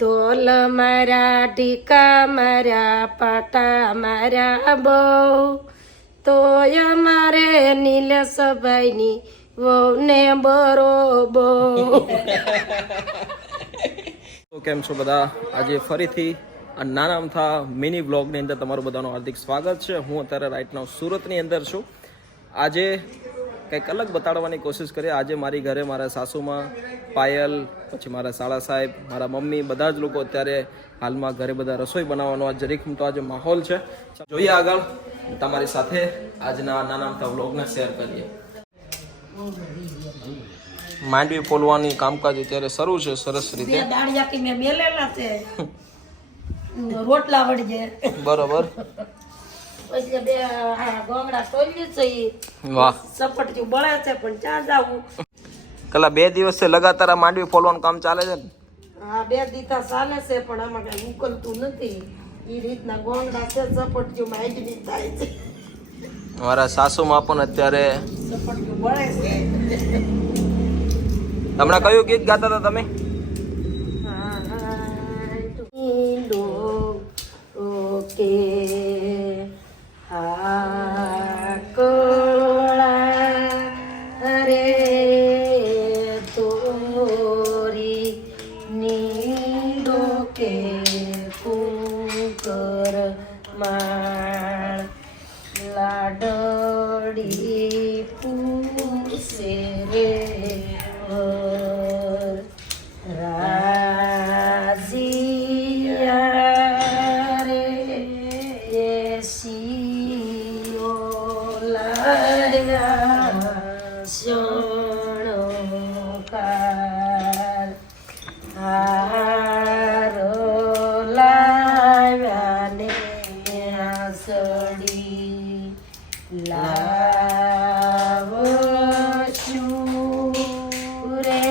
ઢોલ મારા ઢીકા મારા પાટા મારા બહુ તોય મારે નીલેશભાઈની વહુને બરોબર. તો કેમ છો બધા? આજે ફરીથી આ નાના અમથા મિની વ્લોગની અંદર તમારું બધાનું હાર્દિક સ્વાગત છે. હું અત્યારે રાઈટ નાઉ સુરતની અંદર છું. આજે કંઈક અલગ બતાડવાની કોશિશ કરીએ. આજે મારી ઘરે મારા સાસુમાં, પાયલ, પછી મારા સાળા સાહેબ, મારા મમ્મી, બધા જ લોકો અત્યારે હાલમાં ઘરે બધા રસોઈ બનાવવાનો આજ જરીક તો આજે માહોલ છે. જોઈએ આગળ તમારી સાથે આજના નાના અમથા વ્લોગને શેર કરીએ. માંડવી ફોલવાની કામકાજ અત્યારે શરૂ છે સરસ રીતે. દાળિયાથી મેં મેલેલા છે રોટલા વળી જાય બરોબર. પછી બે ગોંગડા તોલી છે. વાહ, સપટથી બળે છે પણ ક્યાં જાવું. કલા 2 દિવસથી લગાતાર આ માંડવી ફોલવાનું કામ ચાલે છે ને? હા, 2 દીધા ચાલે છે પણ આમાં કઈ ઉકલતું નથી. એ રીતના ગોંગડા છે સપટથી માંડવી થાય છે. મારા સાસુમાં પણ અત્યારે સપટથી બળે છે. હમણાં કયું ગીત ગાતા હતા તમે? ઓકે હા કોળા રે તોરી નીડો કે કુકર માળ લાડડી પૂસે રે રાજીયા રે શિયોલાયા શણકાર હારો લાવ્યા ને આસડી લાવશું રે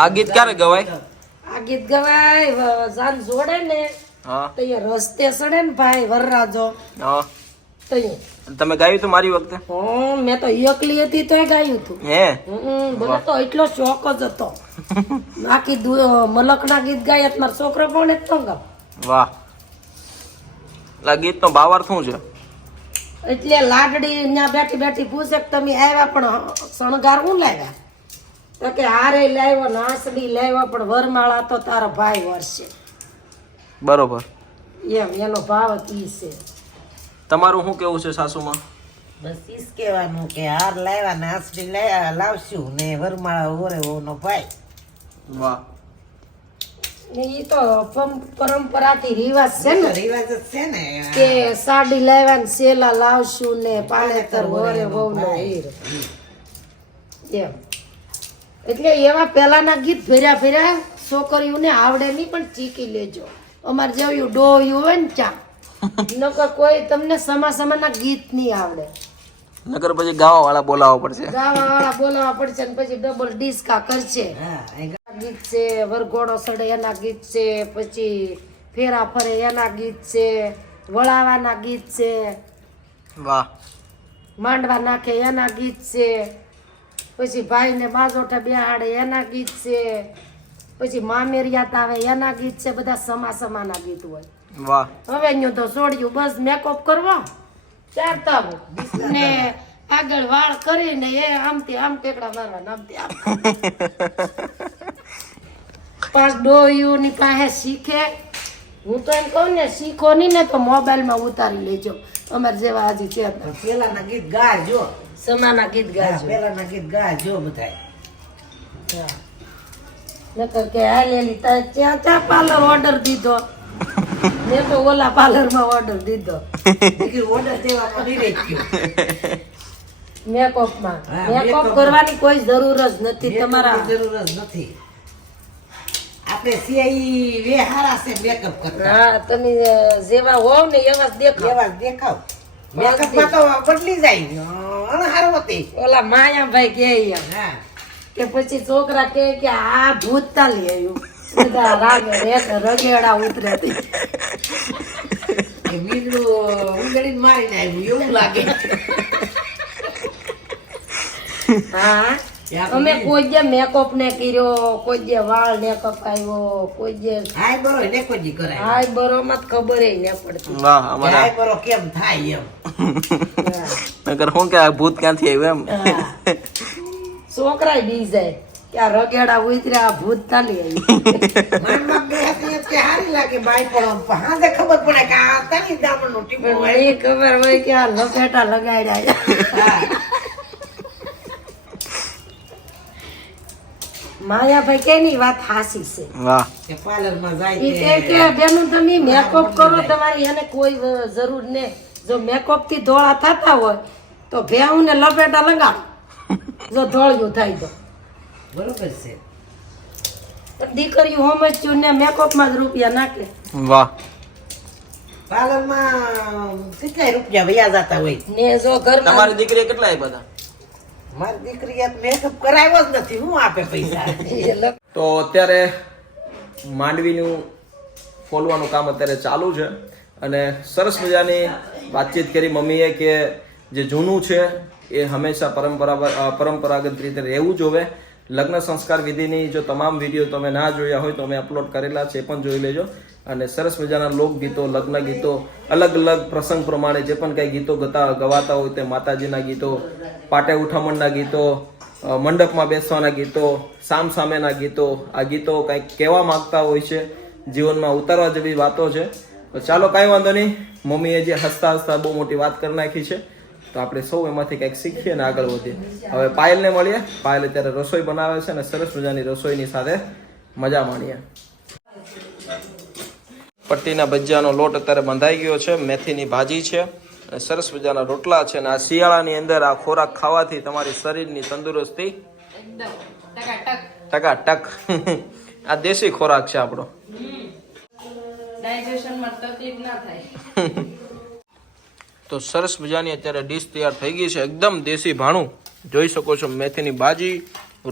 આ ગીત ક્યારે ગવાય? આ ગીત ગવાય જાન જોડે ને હા તો એ રસ્તે ચડે ને ભાઈ વરરાજો હા. તો તમે ગાયું તું મારી વખતે? મેં તો એકલી હતી તોય ગાયું હતું. હે મને તો એટલો શોખ જ હતો. બાકી મલકના ગીત ગાય મારો છોકરો પણ એક તો ગાવ. વાહ, આ ગીત નો ભાવાર્થ શું છે? એટલે લાડડી ત્યાં બેઠી બેઠી પૂછે કે તમે આવ્યા પણ શણગાર હું લાવ્યા? તો કે હારે લાવ્યો, નાસડી લાવ્યો પણ વરમાળા તો તારો ભાઈ વરસે. બરોબર, એમ એનો ભાવ જ ઈ છે. તમારું શું કેવું છે સાસુમાં? બસ ઈજ કહેવાનું કે હાર લાવ્યા ને આસડી લાવશું ને વરમાળા ઓરે ઓનો ભાઈ. વાહ, ને ઈ તો પરંપરાથી રિવાજ છે ને, રિવાજ જ છે ને કે સાડી લાવ્યા ને સેલા લાવશું ને પાલેતર વરે વહુનો હીર. એમ એટલે એવા પહેલાના ગીત ફેર્યા ફેર્યા છોકરીઓને આવડે નહીં પણ ચીકી લેજો. અમારે જેવું ડોયું હોય ને ચા નકર કોઈ તમને સમાના ગીત નહીં આવડે. નકર પછી ગાવા વાળા બોલાવવા પડશે. ગાવા વાળા બોલાવવા પડશે ને પછી ડબલ ડિસ્કા કરશે. ગીત છે, વરઘોડો સડે એના ગીત છે, પછી ફેરા ફરે એના ગીત છે, વળાવાના ગીત છે, વાહ, માંડવા નાખે એના ગીત છે, પછી ભાઈને બાજોઠે બેહાડે એના ગીત છે, પછી મામેરિયાત આવે એના ગીત છે. બધા સમાના ગીત હોય. વાહ, હવે ન્યુ તો છોડ્યું બસ મેકઅપ કરવો ચારતા ને આગળ વાળ કરીને એ આમથી આમ ટેકડા મારવાના આમથી આમ. 5 ડોયુની પાસે શીખે. હું તો એમ કહું ને શીખો નહીં ને તો મોબાઈલમાં ઉતારી લેજો. અમારે જેવા હજી છે પેલાના ગીત ગાજો, સમાના ગીત ગાજો. પેલાના ગીત ગાજો બધાય. નકર કે હાલેલી ત્યાં પાર્લર ઓર્ડર દીધો. મેં તો ઓલા પાર્લરમાં ઓર્ડર દીધો. ઓર્ડર દેવામાં નહીં રહી ગયો. મેકઅપમાં મેકઅપ કરવાની કોઈ જરૂર જ નથી. તમારા જરૂર જ નથી. આપણે સીઆઈ વે હારા છે મેકઅપ કરતા. હા, તમે જેવા હોવ ને એવા જ દેખાવ. એવા જ દેખાવ. મેકઅપમાં તો બદલી જાય અણહારો હતી. ઓલા માયાભાઈ કે હા કે પછી છોકરા કે આ ભૂત તાલી આવ્યું. બધા રાગે રગેડા ઉતરે મીંડું ઉંગળીને મારીને આવ્યું એવું લાગે. હા અમે કોઈ જે મેકઅપ ને કર્યો, કોઈ જે વાળ ને કપાયો, કોઈ જે હાય બરો ને કોઈ કરાય હાય બરો માં ખબર ન પડતી. વાહ અમારા હાય બરો કેમ થાય એમ નકર હું કે આ ભૂત ક્યાંથી આવ્યું એમ. હા. છોકરા બી જાય કે આ રગેડા ઉતર્યા આ ભૂત તાલી આવી. મનમાં બે હતી કે હારી લાગે બાઈ પણ હાજે ખબર પડે કે આ તની દામણનું ટીપું પણ હોય. એ ખબર હોય કે આ લપેટા લગાડ્યા. હા. માયાભાઈ કેની વાત હાસી છે. વાહ કે પાર્લરમાં જાય ઈ કે કે બેનું તમે મેકઅપ કરો તમારી એને કોઈ જરૂર નહીં. જો મેકઅપ થી ધોળા થતા હોય તો ભેહું ને લપેટા લગાડ. જો ધોળિયું થાય તો બરોબર છે. દીકરીઓ હોમચ્યું ને મેકઅપ માં જ રૂપિયા નાખે. વાહ પાર્લરમાં કેટલાય રૂપિયા વયા જતા હોય. ને જો ઘરમાં તમારી દીકરી કેટલા આપ્યા હતા? મારી દીકરીએ મેકઅપ કરાવ્યો જ નથી, હું આપે પૈસા. તો અત્યારે માંડવીનું ફોલવાનું કામ અત્યારે ચાલુ છે અને સરસ મજાની વાતચીત કરી મમ્મીએ કે જે જૂનું છે એ હંમેશા પરંપરાગત રીતે રહેવું જોવે. લગ્ન સંસ્કાર વિધિની જો તમામ વિડીયો તમે ના જોયા હોય તો અમે અપલોડ કરેલા છે, એ પણ જોઈ લેજો. અને સરસ મજાના લોકગીતો, લગ્ન ગીતો, અલગ અલગ પ્રસંગ પ્રમાણે જે પણ કંઈ ગીતો ગવાતા હોય તે માતાજીના ગીતો, પાટે ઉઠામણના ગીતો, મંડપમાં બેસવાના ગીતો, સામ સામેના ગીતો, આ ગીતો કંઈક કહેવા માંગતા હોય છે, જીવનમાં ઉતારવા જેવી વાતો છે. તો ચાલો કાંઈ વાંધો નહીં, મમ્મીએ જે હસતા હસતા બહુ મોટી વાત કરી નાખી છે તો આપણે સૌ એમાંથી કંઈક શીખીએ ને આગળ વધીએ. હવે પાયલને મળીએ. પાયલ અત્યારે રસોઈ બનાવે છે અને સરસ મજાની રસોઈની સાથે મજા માણીએ. પટ્ટીના ભજીયાનો લોટ અત્યારે બંધાઈ ગયો છે, મેથીની ભાજી છે અને સરસ મજાના રોટલા છે. અને આ શિયાળાની અંદર આ ખોરાક ખાવાથી તમારી શરીરની તંદુરસ્તી ટકાટક. આ દેશી ખોરાક છે આપણો. તો સરસ મજાની અત્યારે ડીશ તૈયાર થઈ ગઈ છે, એકદમ દેશી ભાણું. જોઈ શકો છો મેથીની ભાજી,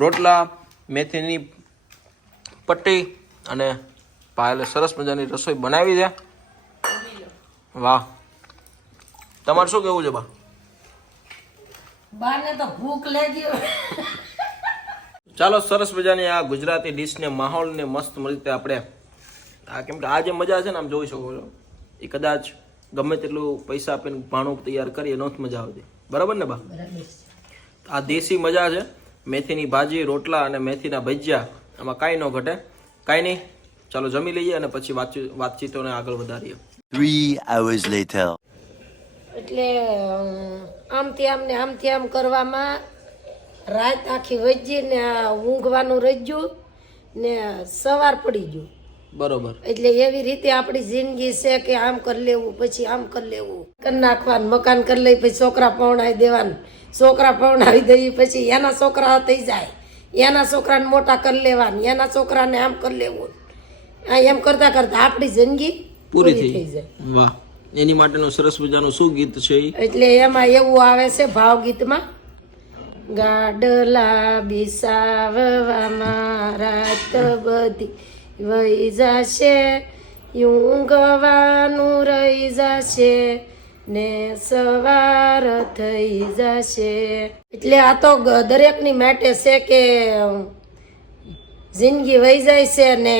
રોટલા, મેથીની પટ્ટી અને પાયલે સરસ મજાની રસોઈ બનાવી છે. વાહ, તમારે શું કેવું છે બા? બાને તો ભૂખ લાગી. ચાલો સરસ મજાની આ ગુજરાતી ડીશને માહોલને મસ્ત રીતે આપણે આ કેમ કે આ જે મજા છે ને આમ જોઈ શકો છો એ કદાચ ગમે તેટલું પૈસા આપીને ભાણું તૈયાર કરીએ નહોત મજા આવતી. બરાબર ને બા? આ દેશી મજા છે. મેથીની ભાજી, રોટલા અને મેથીના ભજીયા, આમાં કાંઈ ન ઘટે. કાંઈ નહીં, ચાલો જમી લઈએ અને પછી વાતચીતોને આગળ વધારીએ. 3 hours later. એટલે આમથી આમ ને આમથી આમ કરવામાં રાત આખી વજી ને આ ઊંઘવાનું રજ્યું ને સવાર પડી ગયું. બરોબર. એટલે એવી રીતે આપણી જિંદગી છે કે આમ કરી લેવું પછી આમ કરી લેવું, કરી નાખવાનું, મકાન કરી લઈ પછી છોકરા પવણાવી દેવાનું, છોકરા પવણાવી દઈએ પછી એના છોકરા થઈ જાય, એના છોકરાને મોટા કરી લેવાનું, એના છોકરાને આમ કરી લેવું. આ એમ કરતા કરતા આપણી જિંદગી પૂરી થઈ જાય. વાહ, એની માટેનું સરસ મજાનું શું ગીત છે ઈ? એટલે એમાં એવું આવે છે ભાવગીતમાં, ગાડલા બિસાવવામાં રાત બધી વહી જશે, ઊંઘવાનું રહી જશે ને સવાર થઈ જશે. એટલે આ તો દરેકની માટે છે કે જિંદગી વહી જાય છે ને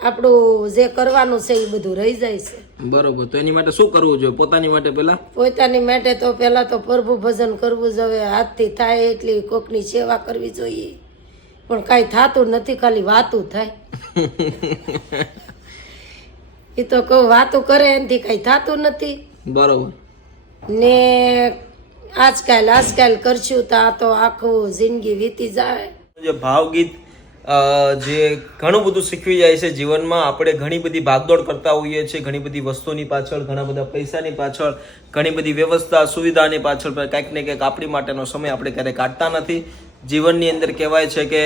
આપણું જે કરવાનું છે એ બધું રહી જાય છે. બરોબર. તો એની માટે શું કરવું જોઈએ? પોતાની માટે પેલા પોતાની માટે તો પેલા તો પ્રભુ ભજન કરવું જોઈએ, હાથથી થાય એટલી કોકની સેવા કરવી જોઈએ. પણ કાંઈ થતું નથી, ખાલી વાતું થાય. એ તો કહું વાતું કરે એનાથી કઈ થતું નથી. બરોબર. ને આજકાલ કરશું તો આ તો આખું જિંદગી વીતી જાય. જે ભાવગીત જે ઘણું બધું શીખવી જાય છે જીવનમાં. આપણે ઘણી બધી ભાગદોડ કરતા હોઈએ છીએ, ઘણી બધી વસ્તુની પાછળ, ઘણા બધા પૈસાની પાછળ, ઘણી બધી વ્યવસ્થા સુવિધાની પાછળ કંઈક ને કંઈક આપણી માટેનો સમય આપણે ક્યારેય કાઢતા નથી. જીવનની અંદર કહેવાય છે કે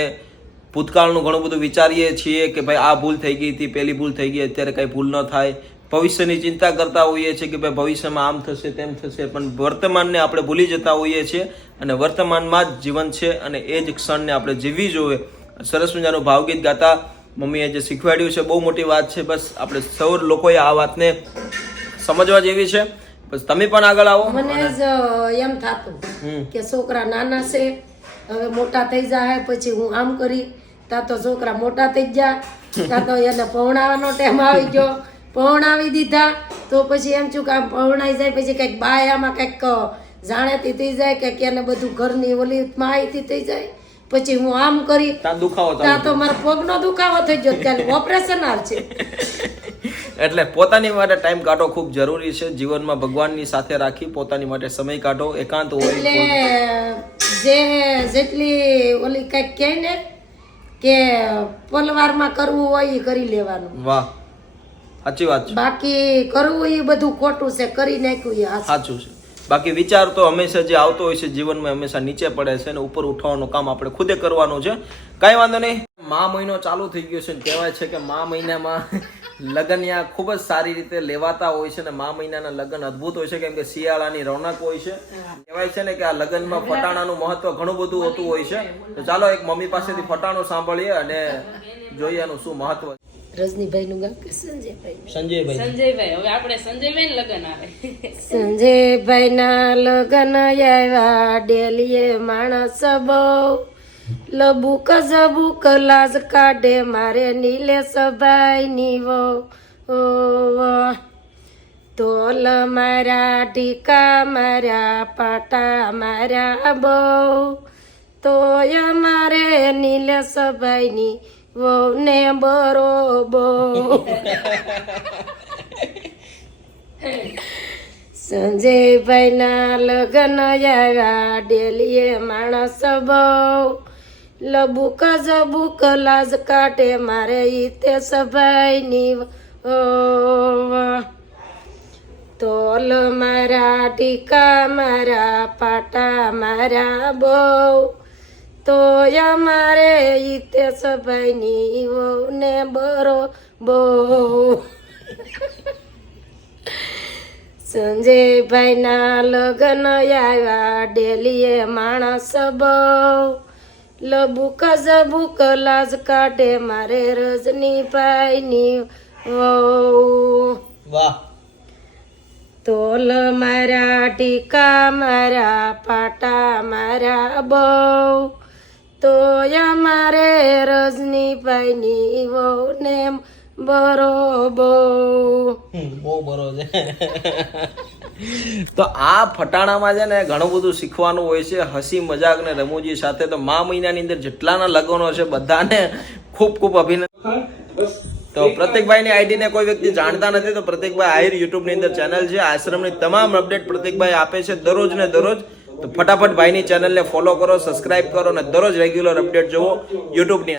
ભૂતકાળનું ઘણું બધું વિચારીએ છીએ કે ભાઈ આ ભૂલ થઈ ગઈ હતી, પેલી ભૂલ થઈ ગઈ, અત્યારે કંઈ ભૂલ ન થાય. ભવિષ્યની ચિંતા કરતા હોઈએ છીએ કે ભાઈ ભવિષ્યમાં આમ થશે તેમ થશે, પણ વર્તમાનને આપણે ભૂલી જતા હોઈએ છીએ અને વર્તમાનમાં જ જીવન છે અને એ જ ક્ષણને આપણે જીવવી જોઈએ. સરસ મજાનું ભાવગીત ગાતા મમ્મીએ જે શીખવાડ્યું છે બહુ મોટી વાત છે. બસ આપણે સૌ લોકોએ આ વાતને સમજવા જેવી છે. બસ તમે પણ આગળ આવો. મને જ એમ થતું કે છોકરા નાના છે હવે મોટા થઈ જાય પછી હું આમ કરી ત્યાં તો છોકરા મોટા થઈ ગયા ત્યાં તો એને પૌણાવાનો ટાઈમ આવી ગયો પૌણાવી દીધા તો પછી એમ છું કે આમ પૌણાઈ જાય પછી કંઈક બાયામાં કંઈક જાણેતી થઈ જાય કે એને બધું ઘરની ઓલી માહિતી થઈ જાય પછી હું આમ કરી ત્યાં દુખાવો ત્યાં તો મારા પગનો દુખાવો થઈ ગયો ત્યારે ઓપરેશન આવશે એટલે પોતાની માટે ટાઈમ કાઢવો ખૂબ જરૂરી છે જીવનમાં ભગવાનની સાથે રાખી પોતાની માટે સમય કાઢો એકાંત હોય એટલે જે જેટલી ઓલી કઈક કહે ને કે પલવારમાં કરવું હોય એ કરી લેવાનું વાહ સાચી વાત છે બાકી કરવું એ બધું ખોટું છે કરી નાખ્યું એ સાચું છે બાકી વિચાર તો હંમેશા જે આવતો હોય છે જીવનમાં હંમેશા નીચે પડે છે અને ઉપર ઉઠવાનું કામ આપણે ખુદે કરવાનું છે કાંઈ વાંધો નહીં મા મહિનો ચાલુ થઈ ગયો છે ને કહેવાય છે કે મા મહિનામાં લગ્ન યા ખૂબ જ સારી રીતે લેવાતા હોય છે ને મા મહિનાના લગ્ન અદ્ભુત હોય છે કેમ કે શિયાળાની રોનક હોય છે કહેવાય છે ને કે આ લગ્નમાં ફટાણાનું મહત્વ ઘણું બધું હોતું હોય છે તો ચાલો એક મમ્મી પાસેથી ફટાણું સાંભળીએ અને જોઈએ એનું શું મહત્વ રજનીભાઈ નું ગામ કે સંજયભાઈ સંજયભાઈ હવે આપણે સંજયભાઈ લગન આવે સંજયભાઈ ના લગન આવ્યા ડેલીએ માણસ બહુ લબુક ઝબુક લાજ કાઢે મારે નીલે સભાઈ ની વો તોલ મારા ઢીકા મારા પાટા મારા બહુ તોય મારે નીલે સભાઈ ની વહુ ને બરોબર સંજયભાઈ ના લગન આવ્યા ડેલીએ માણસ બહુ લબુક ઝબુક લાજ કાઢે મારે ઈતે સભાઈ ની તોલ મારા ટીકા મારા પાટા મારા બહુ તોય મારે ઈતે સભાઈ ની વહુ ને બરોબર સંજયભાઈ ના લગન આવ્યા ડેલીએ માણસ બહુ લબુક ઝબુક લાજ કાઢે મારે રજનીભાઈ ની વહુ વાહ તોલ મારા ટીકા મારા પાટા મારા બહુ તોય મારે રજનીભાઈ ની વહુ ને બરોબર બહુ બરોબર છે તો આ ફટાણામાં છે ને ઘણું બધું શીખવાનું હોય છે હસી મજાક ને રમૂજી સાથે તો મા મહિનાની અંદર જેટલાના લગ્નો છે બધાને ખૂબ ખૂબ અભિનંદન તો પ્રતિકભાઈ ની આઈડી ને કોઈ વ્યક્તિ જાણતા નથી તો પ્રતિકભાઈ આહિર યુટ્યુબ ની અંદર ચેનલ છે આશ્રમની તમામ અપડેટ પ્રતિકભાઈ આપે છે દરરોજ ને દરરોજ તો ફટાફટ ભાઈની ચેનલને ફોલો કરો સબસ્ક્રાઇબ કરો અને દરરોજ રેગ્યુલર અપડેટ જોવો યુટ્યુબ ની